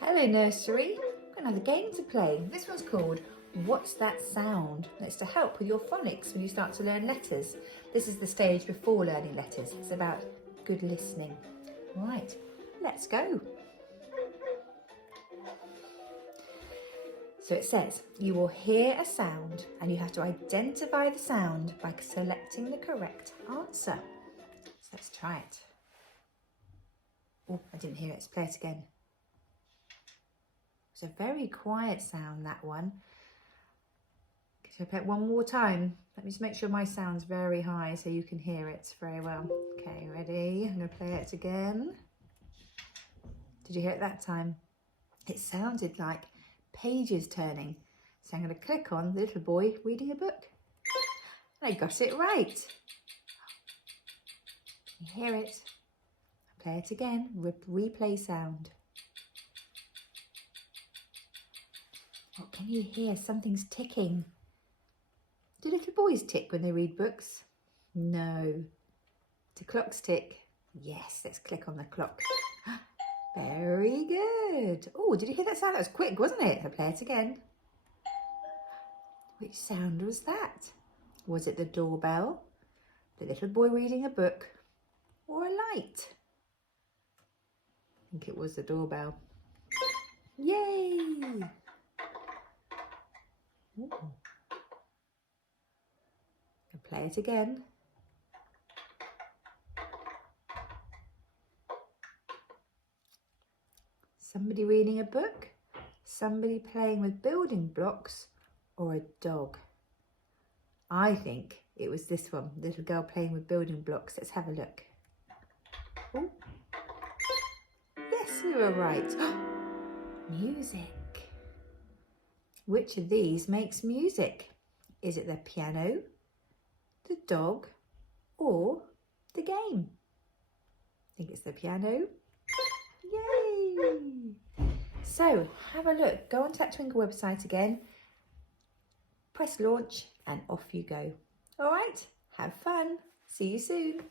Hello nursery, we've got another game to play. This one's called What's That Sound? And it's to help with your phonics when you start to learn letters. This is the stage before learning letters. It's about good listening. Right, let's go. So it says, you will hear a sound and you have to identify the sound by selecting the correct answer. So let's try it. Oh, I didn't hear it. Let's play it again. It's a very quiet sound, that one. Should I play it one more time? Let me just make sure my sound's very high so you can hear it very well. Okay, ready? I'm going to play it again. Did you hear it that time? It sounded like pages turning. So I'm going to click on the little boy reading a book. And I got it right. Can you hear it? Play it again. Replay sound. What can you hear? Something's ticking. Do little boys tick when they read books? No. Do clocks tick? Yes, let's click on the clock. Very good. Oh, did you hear that sound? That was quick, wasn't it? I'll play it again. Which sound was that? Was it the doorbell, the little boy reading a book, or a light? I think it was the doorbell. Yay! Ooh. I'll play it again. Somebody reading a book, somebody playing with building blocks, or a dog. I think it was this one, little girl playing with building blocks. Let's have a look. Ooh. Yes, you were right. Music. Which of these makes music? Is it the piano, the dog, or the game? I think it's the piano. Yay! So have a look. Go onto that Twinkle website again, press launch, and off you go. All right, have fun. See you soon.